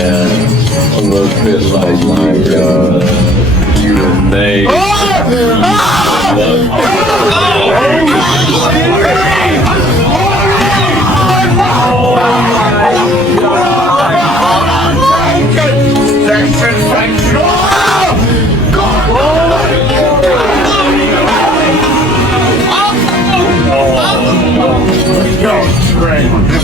Yeah, a little bit like my you and they. Great.